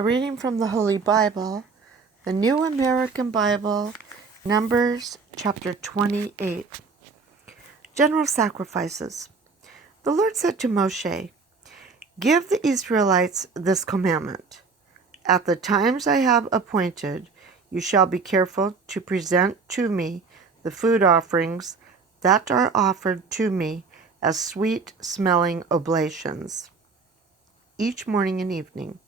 A reading from the Holy Bible, the New American Bible, Numbers chapter 28. General sacrifices. The Lord said to Moshe, "Give the Israelites this commandment. At the times I have appointed, you shall be careful to present to me the food offerings that are offered to me as sweet-smelling oblations, each morning and evening.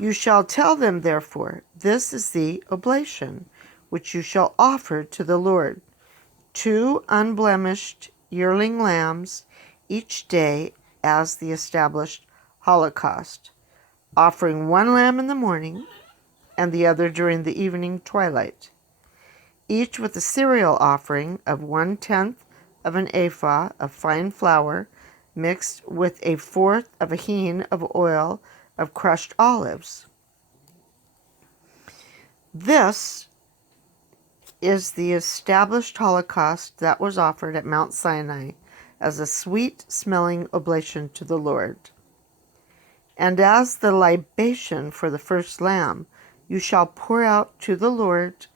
You shall tell them, therefore, this is the oblation which you shall offer to the Lord: 2 unblemished yearling lambs each day as the established holocaust, offering 1 lamb in the morning and the other during the evening twilight, each with a cereal offering of 1/10 of an ephah of fine flour mixed with 1/4 of a hin of oil of crushed olives. This is the established holocaust that was offered at Mount Sinai as a sweet-smelling oblation to the Lord. And as the libation for the first lamb, you shall pour out to the Lord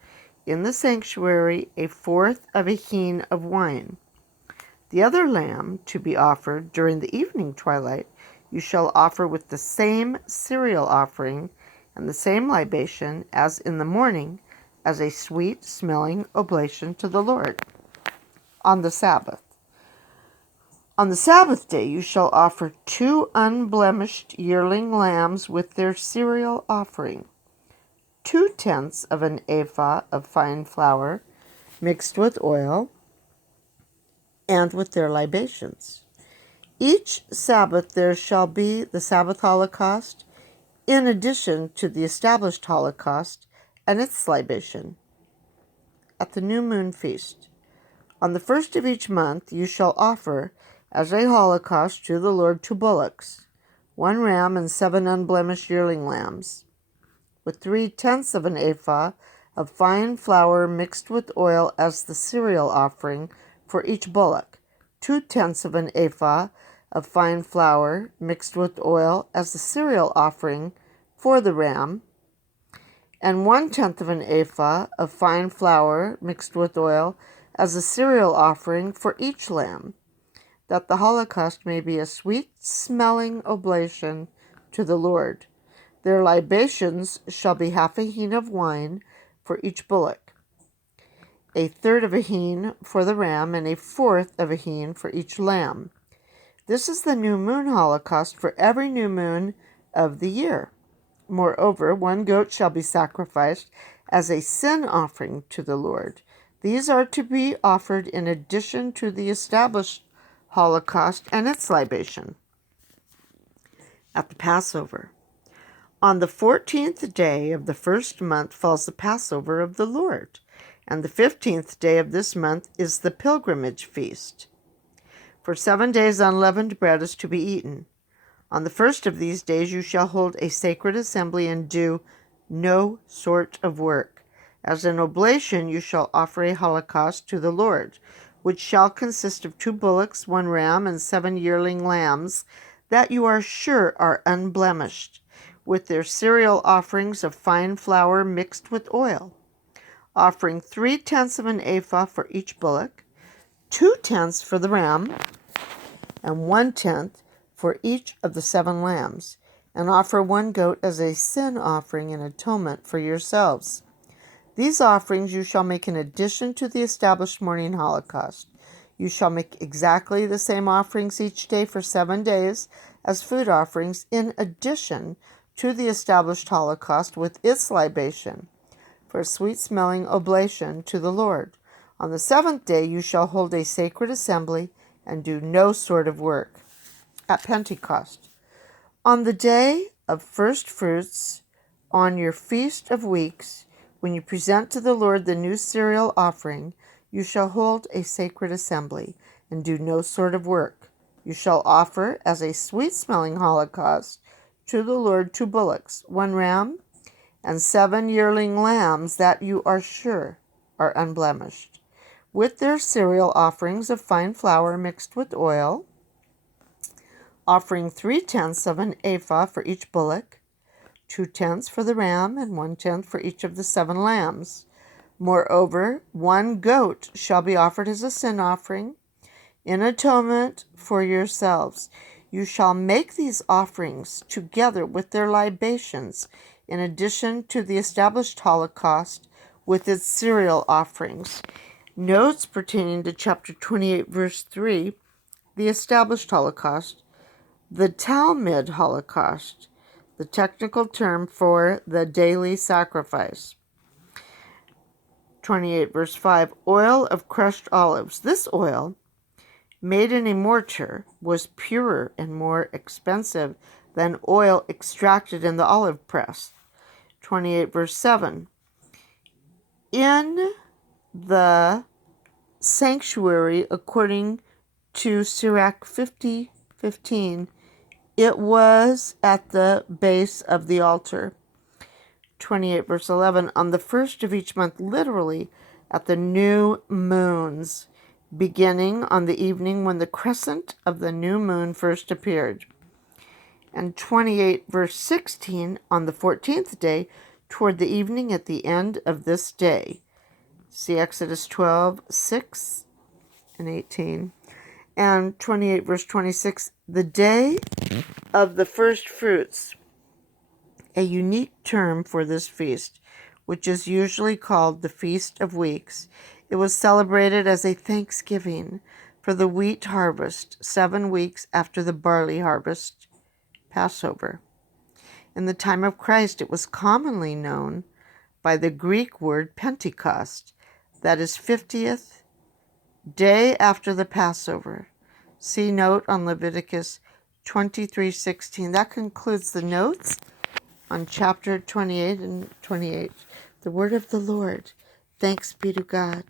in the sanctuary 1/4 of a hin of wine. The other lamb to be offered during the evening twilight you shall offer with the same cereal offering and the same libation as in the morning, as a sweet-smelling oblation to the Lord. On the Sabbath. On the Sabbath day you shall offer 2 unblemished yearling lambs with their cereal offering, 2/10 of an ephah of fine flour mixed with oil, and with their libations. Each Sabbath there shall be the Sabbath holocaust, in addition to the established holocaust and its libation. At the new moon feast, on the first of each month you shall offer as a holocaust to the Lord 2 bullocks, 1 ram and 7 unblemished yearling lambs, with 3/10 of an ephah of fine flour mixed with oil as the cereal offering for each bullock, 2/10 of an ephah of fine flour mixed with oil as the cereal offering for the ram, and 1/10 of an ephah of fine flour mixed with oil as a cereal offering for each lamb, that the holocaust may be a sweet-smelling oblation to the Lord. Their libations shall be 1/2 a hin of wine for each bullock, 1/3 of a hin for the ram, and 1/4 of a hin for each lamb. This is the new moon holocaust for every new moon of the year. Moreover, 1 goat shall be sacrificed as a sin offering to the Lord. These are to be offered in addition to the established holocaust and its libation. At the Passover. On the 14th day of the first month falls the Passover of the Lord, and the 15th day of this month is the pilgrimage feast. For 7 days unleavened bread is to be eaten. On the first of these days you shall hold a sacred assembly and do no sort of work. As an oblation you shall offer a holocaust to the Lord, which shall consist of 2 bullocks, 1 ram, and 7 yearling lambs, that you are sure are unblemished, with their cereal offerings of fine flour mixed with oil, offering 3/10 of an ephah for each bullock, 2/10 for the ram, and 1/10 for each of the 7 lambs, and offer 1 goat as a sin offering in atonement for yourselves. These offerings you shall make in addition to the established morning holocaust. You shall make exactly the same offerings each day for 7 days as food offerings in addition to the established holocaust with its libation, for a sweet-smelling oblation to the Lord. On the 7th day you shall hold a sacred assembly and do no sort of work. At Pentecost. On the day of first fruits, on your feast of weeks, when you present to the Lord the new cereal offering, you shall hold a sacred assembly and do no sort of work. You shall offer as a sweet-smelling holocaust to the Lord 2 bullocks, 1 ram, and 7 yearling lambs that you are sure are unblemished, with their cereal offerings of fine flour mixed with oil, offering 3/10 of an ephah for each bullock, 2/10 for the ram, and 1/10 for each of the 7 lambs. Moreover, 1 goat shall be offered as a sin offering, in atonement for yourselves. You shall make these offerings together with their libations, in addition to the established holocaust with its cereal offerings. Notes pertaining to chapter 28, verse 3, the established holocaust, the Talmud holocaust, the technical term for the daily sacrifice. 28, verse 5, oil of crushed olives. This oil, made in a mortar, was purer and more expensive than oil extracted in the olive press. 28, verse 7, in the sanctuary, according to Sirach 50:15, it was at the base of the altar. 28, verse 11, on the first of each month, literally at the new moons, beginning on the evening when the crescent of the new moon first appeared. And 28, verse 16, on the 14th day, toward the evening at the end of this day. See Exodus 12:6 and 18. And 28, verse 26, the day of the first fruits, a unique term for this feast, which is usually called the Feast of Weeks. It was celebrated as a thanksgiving for the wheat harvest 7 weeks after the barley harvest, Passover. In the time of Christ, it was commonly known by the Greek word Pentecost, that is 50th day after the Passover. See note on Leviticus 23:16. That concludes the notes on chapter 28 and 28. The word of the Lord. Thanks be to God.